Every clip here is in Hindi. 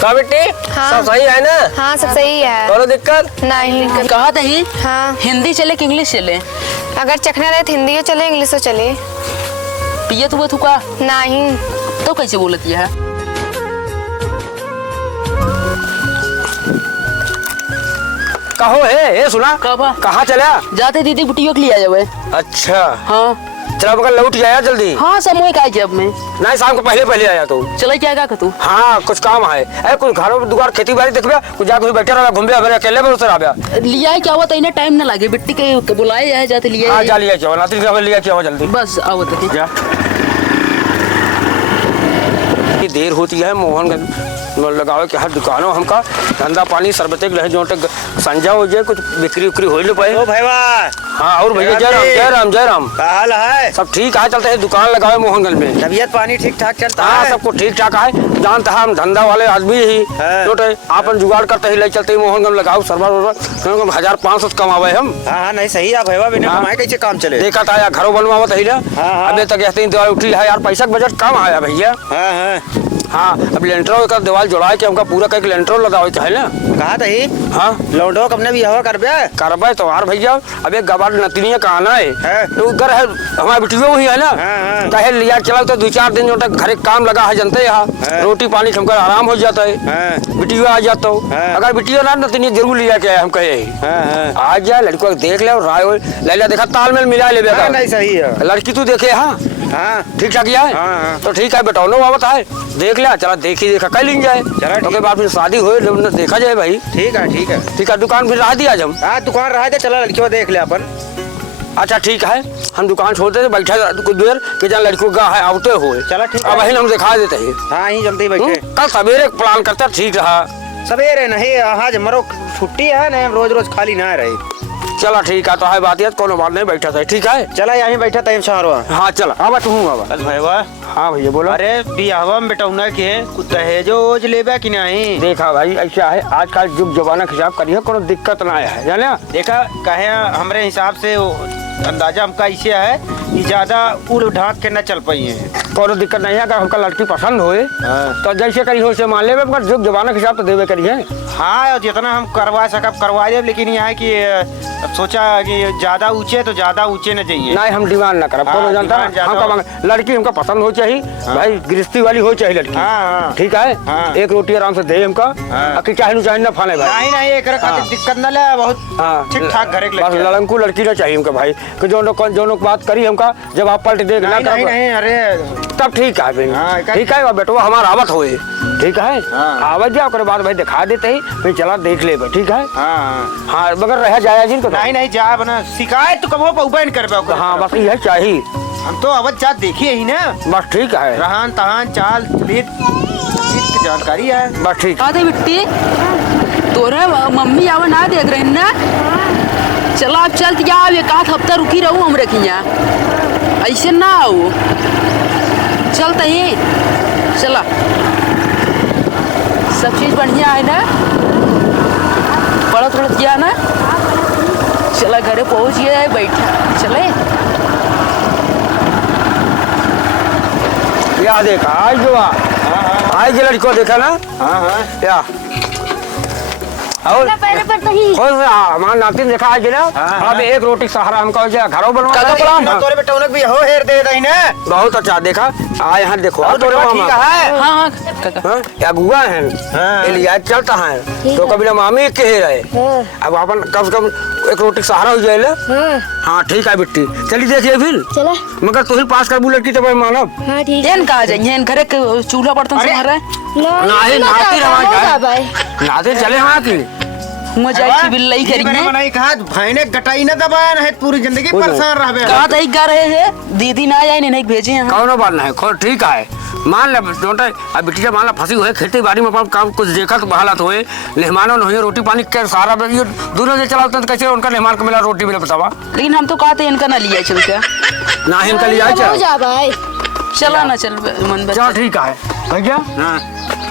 का बेटी हाँ। सब सही है ना? हाँ सब सही है। कोई दिक्कत नहीं। कहा दही हाँ हिंदी चले कि इंग्लिश चले? अगर चखना रहे तो हिंदी चले इंग्लिश चले। पिए तू थुका नहीं तो कैसे बोलती है? कहो है ये सुना कहा कहाँ चला? जाते दीदी बुटियों के लिए आ जावे। अच्छा हाँ चला मगर लौट जाया जल्दी। हाँ समूह का जब में नहीं शाम को पहले आया तू। चले क्या का तू? हाँ कुछ काम है। अरे कुछ घरों दुकान खेती बाड़ी देखबे कुछ जाके बैठे रहा घूमबे अबे अकेले में उतर आबे। लिया क्या हुआ तो इन्हें टाइम ना लगे बिट्टी के बुलाए जाए जाते लिया। हाँ जा लिया क्या नाती का लिया क्या जल्दी बस आओ तो जा। ये देर होती है मोहन लगावे के हर दुकानों हमका धंधा पानी शरबते के जो तक संजा हो जाए कुछ बिक्री उक्री हो ले पाए। ओ भाईवा। हाँ और भैया जय राम क्या हाल है? सब ठीक है चलते है दुकान लगावे मोहनगंज में। तबीयत पानी ठीक ठाक चलता हाँ है? सबको ठीक ठाक है। जानता है हम धंधा वाले आदमी ही छोटे आपन जुगाड़ करते ही ले चलते ही मोहनगंज लगाओ सरबर 1500 कमावे हम। हाँ नहीं सही है भाईवा बिना कमाए कैसे काम चले? देखा था यार घरों बनवावत है ना अभी तक ऐसे दीवार उठी है यार पैसा का बजट कम आया भैया। हाँ अब लेंटरों का दीवार जोड़ा के हमका पूरा करके लेंटरों लगावे चाहे ना। कहा दही हाँ लौंडो कब भी हवा करबे तो यार भैया अब एक गवार नतनिया का आना है तो घर है हमारे बिटियो ही है ना कहे लिया चला तो 2-4 दिन जो तक घर काम लगा है जनते यहाँ रोटी पानी हमका आराम हो जाता है बिटियो आ जाता हो। अगर बिटियो ना नतनिया जरूर लिया के हम कहे आज जाए लड़को को देख ले राय लैला देखा तालमेल मिला ले नहीं सही है लड़की तू देखे। हाँ ठीक ठाक है तो ठीक है बेटा आवत है देख ले चला देखा कल ली जाए उसके बाद फिर शादी हो देखा जाए भाई। ठीक है दुकान फिर रहा दिया जब। हाँ दुकान रहा दे चला लड़कियों देख ले अपन। अच्छा ठीक है हम दुकान छोड़ते थे बैठा कुछ देर कि जहाँ लड़कियों का है आवते हुए चला ठीक है अब वही हम दिखा देते हैं। हाँ यही जल्दी बैठे कल सवेरे प्लान करते ठीक रहा। सवेरे नहीं आज मरो छुट्टी है ना रोज रोज खाली ना रही। चला ठीक है तो है बात कोनो बात नहीं बैठा था ठीक है चला यहीं बैठा था शहरों। हाँ चला अब तू अब भाईवा। हाँ भैया बोलो। अरे बियाहवा में बेटा के कुछ दहेजोज लेबे कि नहीं? देखा भाई ऐसा है आजकल जुग जमाना के हिसाब करिए कोनो दिक्कत ना है जाना। देखा कहे हमरे हिसाब से अंदाजा हमका ऐसे है कि ज्यादा उड़ ढाक के न चल पाई है। कोनो दिक्कत नहीं है अगर हमका लड़की पसंद होए तो जैसे करी हो से मान ले जुग जमाना के हिसाब तो देवे करिए। हाँ जितना हम करवा सकब करवा दे लेकिन यह है कि सोचा कि ज्यादा ऊंचे तो ज्यादा ऊंचे न चाहिए। नहीं हम डिमांड ना करब कोनो जानता हमका लड़की हमका पसंद हो चाहिए भाई गृहस्थी वाली हो चाहिए लड़की ठीक है। एक रोटी आराम से दे हमका चाहे न फाने भाई नहीं एक दिक्कत न ले बहुत ठीक ठाक घर लड़को लड़की ना चाहिए हमका भाई जो बात करी हमका जब आप पलट देख ना नहीं अरे तब ठीक है ठीक है बेटवा हमारा आवत होए ठीक है आवत जाओ कर बाद भाई दिखा देते ही फिर चला देख ले ठीक है। हाँ मगर रह जाया जिनको नहीं जा बना शिकायत तो कबो पउबैन करबे। हाँ बस ये चाहिए हम तो अवध जात देखिए ही ना बस ठीक है रहन तहान चाल चलित की जानकारी है बस ठीक आधे बिट्टी तोरे मम्मी आवा ना देख रहे ना। चला अब चल या एक आध हफ्ता रुकी रहूँ हम रखिया ऐसे ना आओ चलते ही चला सब चीज बढ़िया है ना पढ़त पढ़त किया ना। चला घरे पहुँच गया बैठा चले या देखा आज जो आज की लड़की को देखा ना। या और हमारा नातिन देखा आज ना अब एक रोटी सहारा हमका घरों बनवा तोरे बेटा उनक भी हो हेर दे दही ना। बहुत अच्छा देखा आ यहाँ देखो तोरे मामा हाँ या गुआ है लिया चलता है तो कभी ना मामी के रहे अब अपन कम से कम एक रोटी सहारा हो जाए। हाँ ठीक है बिट्टी चलिए देखिए फिर चला मगर तू ही पास कर लड़की तो मानव। हाँ ठीक है कहा जाइए घरे चूल्हा बर्तन से मार रहे नाते चले वहाँ की मजा बिल्लाई करेंगे कहा भाई ने गटाई न दबाया है पूरी जिंदगी परेशान रहे कहा था गा रहे हैं दीदी ना आए नहीं भेजे हैं कौन बात नहीं खोल ठीक है मान ले अब बिटिया मान ला फंसी हुए खेती बाड़ी में काम कुछ देखा तो हालत हुए मेहमानों नहीं रोटी पानी के सारा दोनों जो चलाते हैं कैसे उनका मेहमान को मिला रोटी मिला बतावा। लेकिन हम तो कहते इनका ना लिया चल क्या ना इनका लिया चला ना चल मन चल ठीक है भैया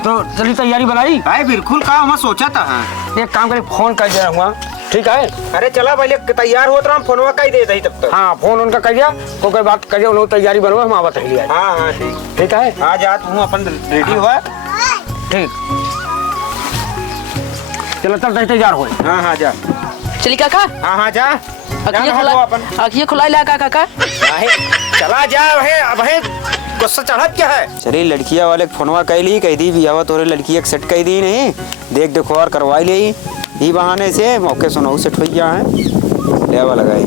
तो चलिए तैयारी बनाई भाई बिल्कुल का हम सोचा था। एक काम करे फोन कर दिया हुआ ठीक है। अरे चला पहले तैयार हो तो हम फोनवा कर दे दही तब तक। हाँ फोन उनका कर दिया तो कोई बात करिए उन्होंने तैयारी बनवा हम आवत है। हाँ ठीक है आ जा तू अपन रेडी हुआ ठीक चलो चल तैयार हो। हाँ हाँ जा। चली काका हाँ हाँ जा। आखिए खुला ला काका। चला जा वही गुस्सा चढ़त क्या है। चली लड़किया वाले फोनवा कैली कह दी बियावा तोरे लड़की एक सेट कह दी नहीं देख देखो और करवाई ली ही बहाने से मौके सुनाऊ सेट हो गया है लेवा लगाई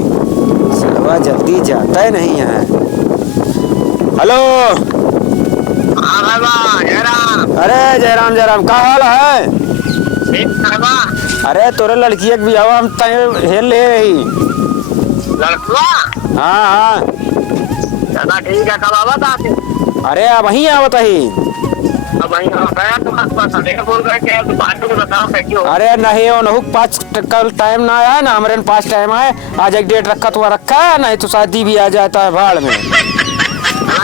सलवा जल्दी जाता है नहीं है। हेलो अरे जयराम जयराम का हाल है। अरे तोरे लड़की एक बियावा हम हेल ले रही लड़कुआ। हाँ हाँ चला ठीक है कब आवत आते। अरे अब वहीं आवत ही। अब वहीं गया तो आसपास देखा फोन करके तो बात को बताओ क्यों। अरे नहीं वो नहुक 5 कल टाइम ना आया ना हमारे 5 टाइम है आज एक डेट रखा तो रखा है नहीं तो शादी भी आ जाता है भाड़ में।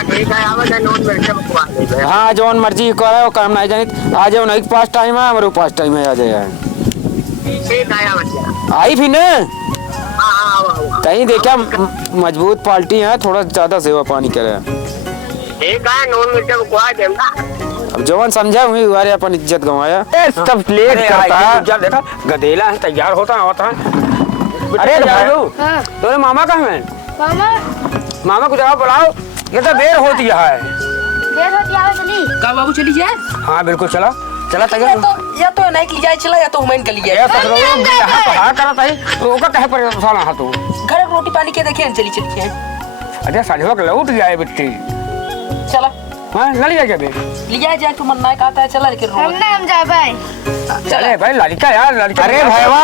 ठीक है आवे जाए नोट मेरे को। हाँ जौन मर्जी करे वो काम नहीं जानी आ जाओ नहीं 5 टाइम है हमारे 5 टाइम है आ जाए ठीक है बच्चा आई भी न हाँ कहीं देखा मजबूत पार्टी है थोड़ा ज्यादा सेवा पानी करे। ठीक है नोट मेरे को कुआ देना। अब जवान समझा हुई वारे अपन इज्जत गंवाया सब लेट करता है। जब देखा गधेला है तैयार होता है। अरे हाँ। तोरे मामा कहाँ है। मामा को जगह बुलाओ ये तो देर होती है। का बाबू चली जाए। हाँ बिल्कुल चला चला तैयार या तो नहीं की जाए चला या तो हुमैन के लिए ये तो यहाँ तो हाँ करा था तो ओका कहे परेशान है तू। घर रोटी पानी के देखे चली चली अरे साझवा के लौट गया है बिट्टी। चला हाँ न लिया जाबे लिया जाए तो मन ना कहता है चला लेकिन हम ना हम जा भाई। चले भाई लड़का यार लड़का। अरे भाईवा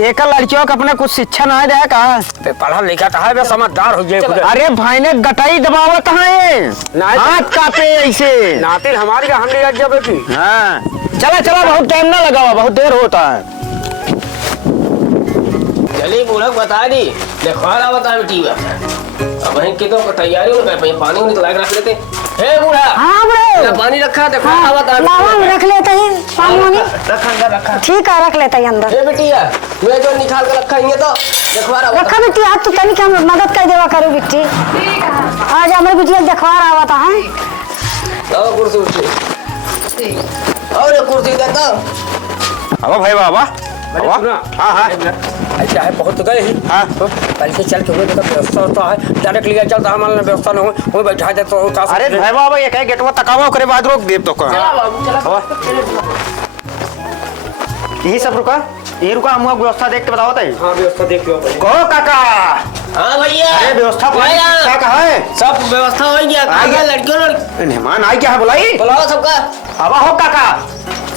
एक लड़कियों को अपने कुछ शिक्षा ना दे कहा पढ़ा लिखा कहा वे समझदार हो जाए। अरे भाई ने गटाई दबावत है हाथ कापे ऐसे नातिल हमारी का हम लिया जाबे की। हाँ चला चला बहुत टाइम ना लगा बहुत देर होता है। चलिए बूढ़ा बता दी देखवारा बता बेटी अब वहीं के तो तैयारी हो गई पानी निकला के रख लेते। हे बूढ़ा हाँ बड़े पानी रखा देखवारा बता लावा में रख लेते हैं पानी वानी रखा ठीक है रख लेते हैं अंदर। हे बेटिया मैं जो निकाल के रखा है तो देखवारा रखा बिट्टी आज तो तनिक हम मदद कर देवा करो बिट्टी। आज हमारे बिटिया देखवार आवा था हैं। लाओ कुर्सी उठी और ये कुर्सी देता अब भाई बाबा हाँ हाँ ऐसा है बहुत गए हैं। हाँ तो कल से चल के हुए देखा व्यवस्था होता है डायरेक्ट लिया चलता हमारे व्यवस्था न हो वो बैठा जाए तो। अरे भाई बाबा ये कहे गेटवा तकावा करे बाद रोक देव तो यही सब रुका ये रुका हम व्यवस्था देख के बताओ तई। हाँ व्यवस्था देख लो कहो काका। हाँ भैया अरे व्यवस्था क्या है सब व्यवस्था हो गया लड़कियों मेहमान आई क्या है बुलाई बुलाओ सबका। अब हो काका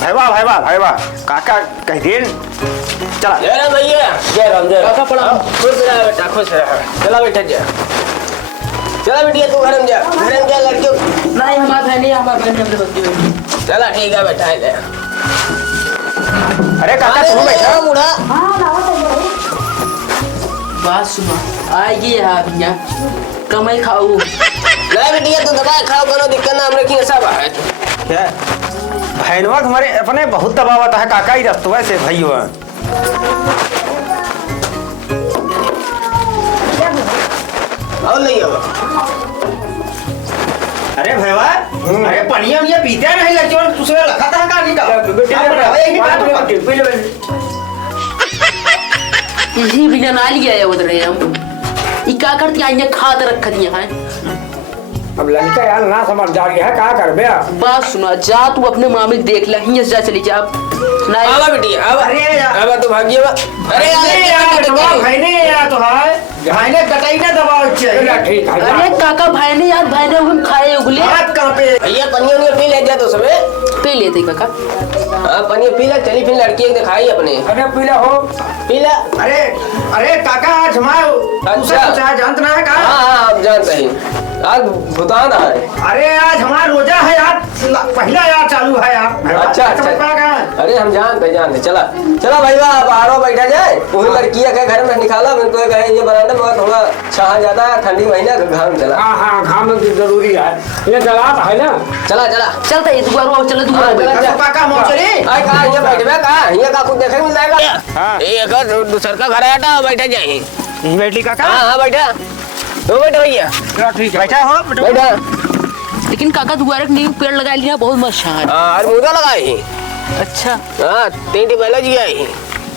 भाई वाह काका कह दिन चला जय राम भैया जय राम काका प्रणाम। खुश रहा बेटा खुश रहा चला बेटा जा चला बेटिया तू घर में जा लड़कियों नहीं हमारा बहन हमने बंदी हुई। चला ठीक है बेटा है। अरे काका तू बैठा बूढ़ा बात सुनो आएगी यहाँ भैया कमाई खाऊ नहीं बेटिया तू दवा खाओ कोनो दिक्कत ना हम रखेंगे सब है। क्या भैनवा हमारे अपने बहुत दबावत है काका ही रस्तवा से भैया और नहीं होगा। अरे भैया अरे पनिया मिया पीते नहीं लड़कियों तुझे रखा था का नहीं का इसी बिना ना लिया है उधर हम इका करती आइए खाद रख दिया है। अब लड़का यार ना समझदार है क्या कर बे। बात सुना जा तू अपने मामी देख ले हिया जा चली जा नहीं आवा बेटिया आवा आवा तो भागिए अरे यार भाई ने यार तो है भाई ने कटाई ना दबाव चाहिए ठीक है। अरे काका भाई ने यार भाई ने हम खाए उगले हाथ कहां पे भैया पनिया नहीं पी ले जा तो सबे पे लेते काका। हां पनिया पी ले चली फिर लड़की एक दिखाई अपने अरे पीला हो पी ले। अरे काका आज हमारा अच्छा जानत ना है का। हां आप जानते हैं आज भूतान है। अरे आज हमारा रोजा है यार पहला यार चालू है यार। अच्छा अरे हम जानते चला चला भाई बाहरों बैठा जाए वही लड़की के घर में निकाला मैं तो कहे ये बरामदा में थोड़ा छाहा ज्यादा है ठंडी महीना घाम चला। हाँ घाम जरूरी है ये जला है ना। चला चलता है दुबारा चल दुबारा काका मोर चली आई कहां ये बैठबे कहां ये का कुछ देखे मिल जाएगा। हां एक दूसर का घर आटा बैठा जाए यही बैठ ली काका। हां बैठा दो बैठा भैया ठीक है बैठा हो बैठा। लेकिन काका दोबारा नींव पेड़ लगा लिया बहुत मस्त है। हां और मुदा लगाई अच्छा हाँ 3 टी पहले जी आई।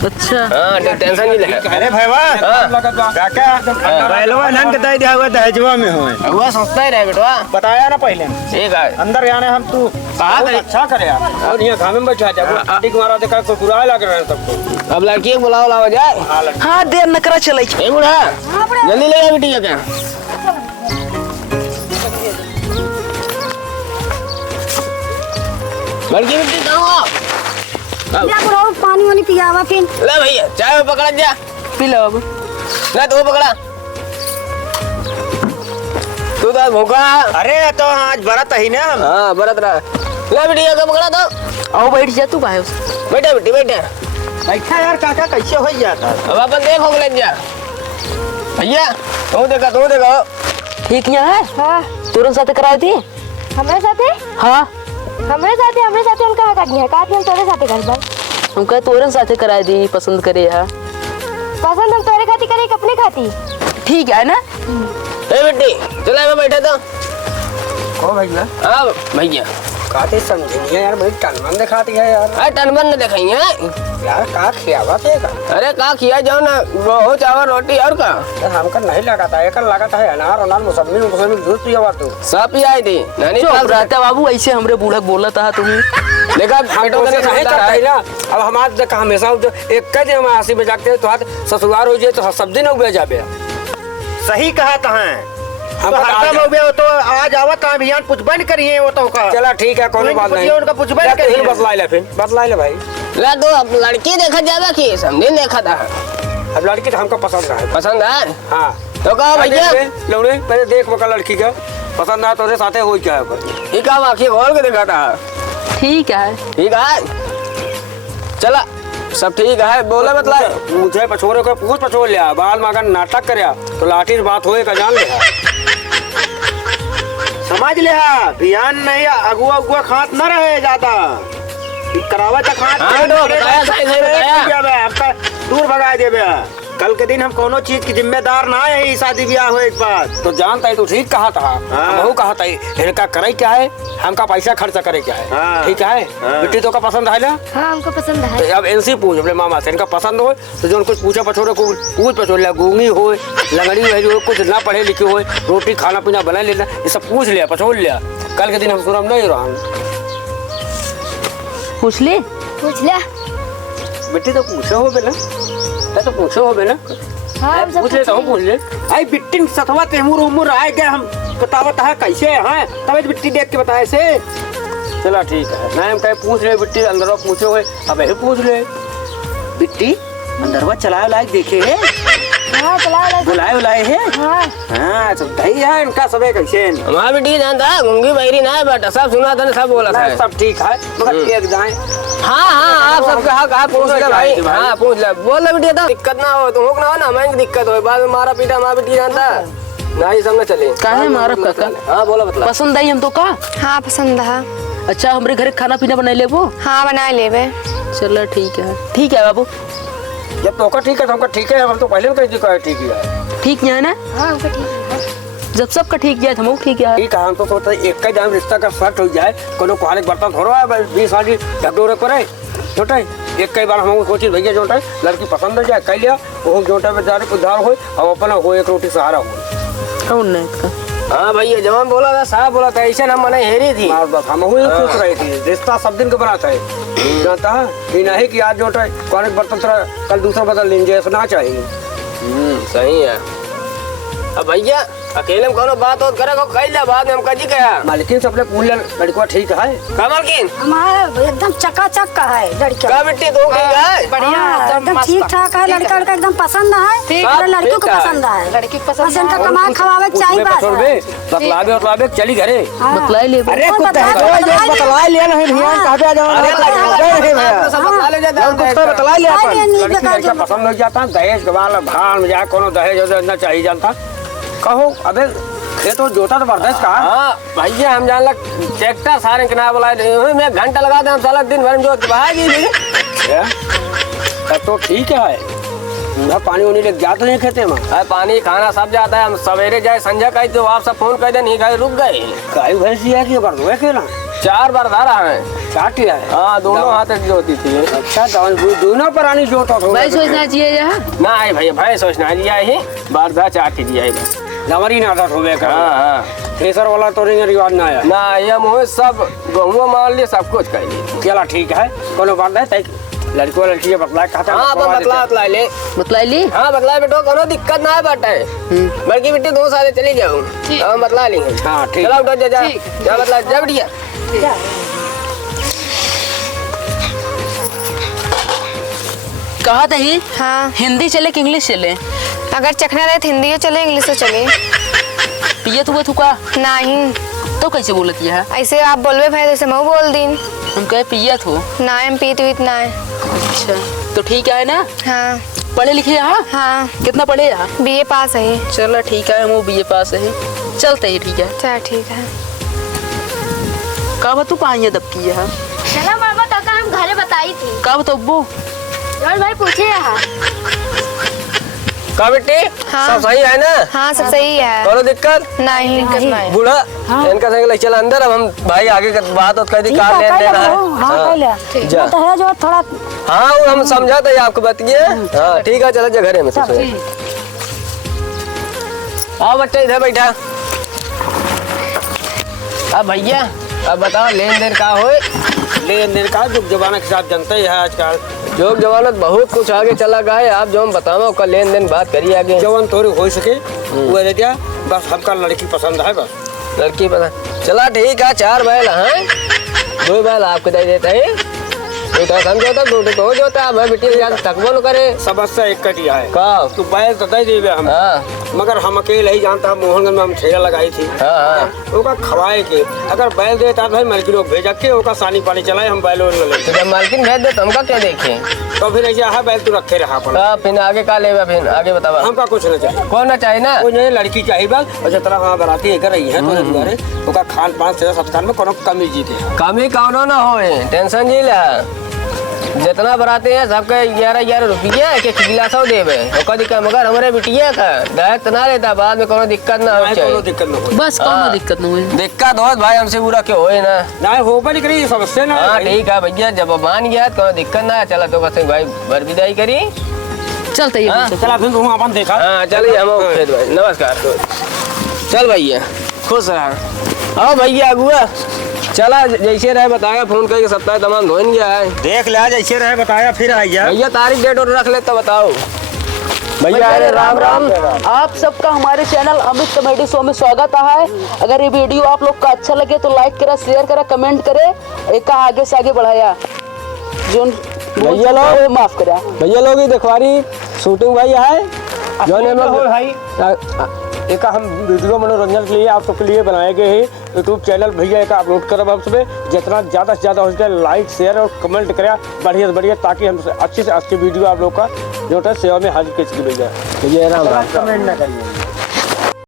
अच्छा हाँ टेंशन नहीं ले। अरे भैया काका पहलवा नन के दे दिया हुआ दहेजवा में हुए हुआ सस्ता ही रहे बेटवा। बताया ना पहले ठीक है। अंदर जाने हम तू कहा करे? अच्छा करे यार और यहाँ खामे में बैठा जा ठीक मारा देखा कोई बुरा लग रहा है सबको। अब लड़की को बुलाओ लाओ जाए। हाँ देर न करा चले ए बूढ़ा जल्दी ले आ बिटिया क्या। लड़की बिट्टी कहाँ हो? या बुढ़ाऊ पानी वानी पियावा फिर। ले भैया चाय पकड़ा जा। पी लो बाबू। ले तू पकड़ा। तू तो भूखा। अरे तो आज बरत ही ना हम। हाँ बरत रहा। ले बिटिया का पकड़ा तो। आओ बैठ जा तू काहे बैठा बिट्टी बैठा। बैठा यार काका कैसे हो जाता अब अपन देखो ले जा। भैया तू देखा ठीक यहाँ है। हाँ तुरंत साथ कराई थी। हमारे साथे हाँ हमारे साथे उनका काटनी है काटनी हम तोरे साथे घर पर। उनका तुरंत साथ कराई दी पसंद करे यहाँ। पसंद हम तोरे खाती करे अपने खाती। ठीक है ना। ए बिट्टी चला मैं बैठा तो। ओ भैया हाँ भैया काटे समझिए यार भाई टनमन दिखाती है यार। अरे टनबन न दिखाई है यार का खियावा थे का। अरे का खिया जाओ ना वो चावल रोटी और का। यार हमका नहीं लगाता है कल लगाता है अनार मुसम्मी दूध पिया तू। सब ही आई थी नानी चुप रहता बाबू ऐसे हमरे बूढ़ा बोला था तुम्हें। देखा बेटो बेटो नहीं करता है ना। अब हमारे देखा हमेशा एक कई दिन हम हंसी में जागते हैं तो हाथ ससुराल हो जाए तो सब दिन उगे जाबे। सही कहा था हम तो हरदम हो गया तो आज आवत अभियान कुछ बंद करिए वो तो का। चला ठीक है कोई बात नहीं। उनका कुछ बंद करिए बतला ले भाई। ला तो अब लड़की देखा जावे की समझे देखा था। अब लड़की तो हमको पसंद है। पसंद है हाँ तो कहा भैया लौड़े पहले देख बका लड़की का पसंद आया तो साथे हो क्या है। ठीक है आखिर खोल के देखा था। ठीक है ठीक है चला सब ठीक है बोले बतला। मुझे पछोरे को पूछ पछोर लिया बाल मगन नाटक करया तो लाठी बात होए का जान लिया। समझ ले अभियान नहीं अगुआ खात न रहे ज्यादा करावा तक खात। हाँ, तो बताया, सही बताया। आपका दूर भगा देबे। कल के दिन हम कोनो चीज की जिम्मेदार ना है शादी ब्याह हो एक बार तो जानता है तो ठीक कहा था। हाँ। बहु कहा था इनका करे क्या है हमका पैसा खर्चा करे क्या है। हाँ। ठीक है हाँ। बेटी तो का पसंद है ना। हाँ हमको पसंद है। तो अब इनसे पूछ अपने मामा से इनका पसंद हो तो जो कुछ पूछा पछोरे को पूछ पछोर लिया गूंगी हो लंगड़ी हो कुछ ना पढ़े लिखे हो रोटी खाना पीना बना लेना ये सब पूछ लिया पछोर लिया। कल के दिन हम सुरम नहीं रहा। पूछ ले। पूछ लिया। बेटी तो पूछे हो बेना तो पूछे हो बेना। हाँ हम सब पूछ ले तो पूछ ले। आई बिट्टी सतवा तेमुर उमुर आए गए हम बतावत है कैसे हैं तब बिट्टी देख के बताए से। चला ठीक है मैं कहीं पूछ ले बेटी अंदर पूछे हुए अब यही पूछ ले। बिट्टी अंदरवा चलाए लायक देखे है हाँ चला बुलाए उलाए है। हाँ हाँ तो भाई है इनका सबे कैसे हमारा बेटी जानता है गूंगी बहरी ना है बेटा सब सुना था सब बोला था। सब ठीक है मगर एक जाए। हाँ हाँ आप सबका हक है पूछ ले भाई। हाँ पूछ ले बोल ले बेटी था दिक्कत ना हो तुम ना हो ना हमें दिक्कत हो बाद में मारा पीटा हमारा बेटी जानता ना ही सब में चले। काहे मारा काका। हाँ बोला बतला। पसंद आई हम तो का। हाँ पसंद है। अच्छा हमरे घर खाना पीना बना ले वो। हाँ बना लेबे। चलो ठीक है बाबू। जब तो ठीक है तो हमका ठीक है हम तो पहले भी कह दिया ठीक है। ठीक है ना। हाँ हमको ठीक है। जब सबका ठीक जाए हम ठीक है। ठीक है हम तो सोचते एक का दाम रिश्ता का सेट हो जाए कोनो कुहारे बर्तन थोड़ा है 20 साल झगड़ोरे करे जोटे एक कई बार हम सोची भैया जोटे लड़की पसंद हो जाए कह लिया वो जोटे में जाने उद्धार हो और अपना हो एक रोटी सहारा हो। हाँ भैया जब हम बोला था साहब बोला था ऐसे ना मने हेरी थी हम वही पूछ रही थी रिश्ता सब दिन का बनाता है जानता है नहीं कि आज जोटे कुहारे बर्तन थोड़ा कल दूसरा बदल लेंगे ऐसा ना चाहिए। सही है। अब भैया अकेले में कोनो बात हो करे को कह ले बाद में हम कजी गया मालकिन से अपने पूछ ले लड़का ठीक है। कमलकिन हमारा एकदम चकाचक का है लड़का। का बेटी तो ठीक है बढ़िया एकदम ठीक ठाक है लड़का लड़का एकदम पसंद है और लड़कियों को पसंद है। लड़की को पसंद बस इनका कमा खवावे चाहिए बस। बतलावे चली घरे। बतलाई ले। अरे कुछ बतला लिया नहीं भैया कहा जाओ सब बता ले जाता बतला लिया लड़की लड़का पसंद हो जाता दहेज गवाल भाड़ में जाए कोनो दहेज ना चाहिए जानता कहो अबे खेतो जोता तो बर्दाश्त कहा। हाँ भैया हम जान लग ट्रैक्टर सारे के ना बुलाए मैं घंटा लगा दे हम साला दिन भर में जो भाई तो ठीक है ना पानी वानी लग जाते हैं खेते में। पानी खाना सब जाता है हम सवेरे जाए संजय कही तो आप सब फोन कर दे नहीं गए रुक गए गाय भैंसी है कि बर्दो अकेला 4 बार धारा है। चाटी है। हाँ दोनों हाथ की होती थी। अच्छा तो दोनों प्राणी जोत हो भाई सोचना चाहिए यहाँ ना है भैया भाई सोचना दिया ही बार धा चाटी दिया है जमरी ना आदत होवे कर। हाँ थ्रेसर वाला तो नहीं रिवाज ना आया ना ये मुँह सब गहुआ मान लिए सब कुछ कर लिए। चला ठीक है कोनो बात नहीं लड़की वाला लड़की बतला कहता हाँ बतला ले बतला ली। हाँ बतला बेटो कोनो दिक्कत ना है बाटे बल्कि बेटी 2 साल चली जाऊँ हम बतला लेंगे। हाँ ठीक चलो उठो जा जा बतला जा बढ़िया। कहा था ही हाँ हिंदी चले कि इंग्लिश चले? अगर चखना रहे तो हिंदी चले इंग्लिश से चले। पियत हुए थुका नहीं तो कैसे बोलत है? ऐसे आप बोलबे भाई जैसे मैं बोल दिन हम कहे पियत हो। ना हम पीत हुई ना है। अच्छा तो ठीक है ना। हाँ पढ़े लिखे यहाँ? हाँ कितना पढ़े यहाँ? बीए पास है। चलो ठीक है हम बीए पास है चलते ही ठीक है। चल ठीक है। कब तू कहाँ दबकी है? चला मामा तो हम घरे बताई थी। कब तो वो और भाई पूछे यहाँ का बेटी हाँ। सब सही है ना? हाँ सब सही है। कोनो दिक्कत नहीं बूढ़ा इनका संग ले चला अंदर। अब हम भाई आगे का बात कर दी कार लेन देना है। हाँ जा तो है जो थोड़ा हाँ वो हम समझाते हैं आपको बताइए। हाँ ठीक है चलो जा घरे में सब आओ बच्चे इधर बैठा। अब भैया अब बताओ लेन देन का हो? लेन देन का जुग जमाना के साथ जनता ही है आजकल। जोग जमानत बहुत कुछ आगे चला गया है। आप जो हम बताओ उसका लेन देन बात करिए आगे। जवान थोड़ी हो सके वो ले दिया बस हमका लड़की पसंद है बस। लड़की पता चला ठीक है 4 बैल हैं 2 बैल आपको दे देते हैं। बेटा समझौता 2 तो हो जाता है। मैं बेटी तकबो न करे समस्या एक कटिया है का तू बैल तो दे देवे हम हाँ मगर हम अकेले ही जानता मोहनगंज में हम ठेला लगाई थी हाँ ओका खवाए के अगर बैल देता भाई मलकी लोग भेजा के ओका सानी पानी चलाए हम बैल में ले तो जब मालकिन भेज दे तो हमका क्या देखे? तो फिर ऐसा है बैल तू रखे रहा अपन फिर आगे का लेगा फिर आगे बतावा। हमका कुछ नहीं चाहिए कौन ना चाहिए ना कोई नहीं लड़की चाहिए बस और जितना हाँ बराती लेकर रही है तो दुआरे ओका खान पान से सत्कार में कोनो कमी जीते कमी कौनो ना हो टेंशन जी ला। जितना बराते हैं सबके 11 रुपया एक गिलासो देवे दिक्कत मगर हमारे बिटिया का दायित्व ना लेता बाद में कोनो दिक्कत ना हो चाहिए। दिक्कत न हो बस कौन दिक्कत न हुई। दिक्कत हो भाई हमसे बुरा क्यों होए ना। ना हो पर करी समस्या ना हाँ ठीक है भैया जब मान गया तो दिक्कत ना चला तो बस भाई बर विदाई करी चलते ही हाँ? चला फिर तुम अपन देखा हाँ चलिए हम खेत भाई नमस्कार। चल भैया खुश रहा। आओ भैया अगुआ चला जैसे रहे बताया फोन करके सप्ताह तमाम धोन गया है। देख लिया जैसे रहे बताया फिर आ गया। भैया तारीख डेट और रख ले तो बताओ। भैया अरे राम राम। आप सबका हमारे चैनल अमित कॉमेडी शो में स्वागत है। अगर ये वीडियो आप लोग का अच्छा लगे तो लाइक करा शेयर करा कमेंट करे एक आगे से आगे बढ़ाया जो भैया लोग माफ करा। भैया लोग ही देखवारी शूटिंग भाई है जो ने भाई एक हम वीडियो मनोरंजन के लिए आप सबके लिए बनाए गए हैं यूट्यूब चैनल भैया एक अपलोड करब हम सब जितना ज़्यादा से ज़्यादा हो सके लाइक शेयर और कमेंट करें बढ़िया से बढ़िया ताकि हम अच्छे से अच्छी वीडियो आप लोग का जो है सेवा में हाजिर कर सके भैया। भैया राम राम। कमेंट ना करिए।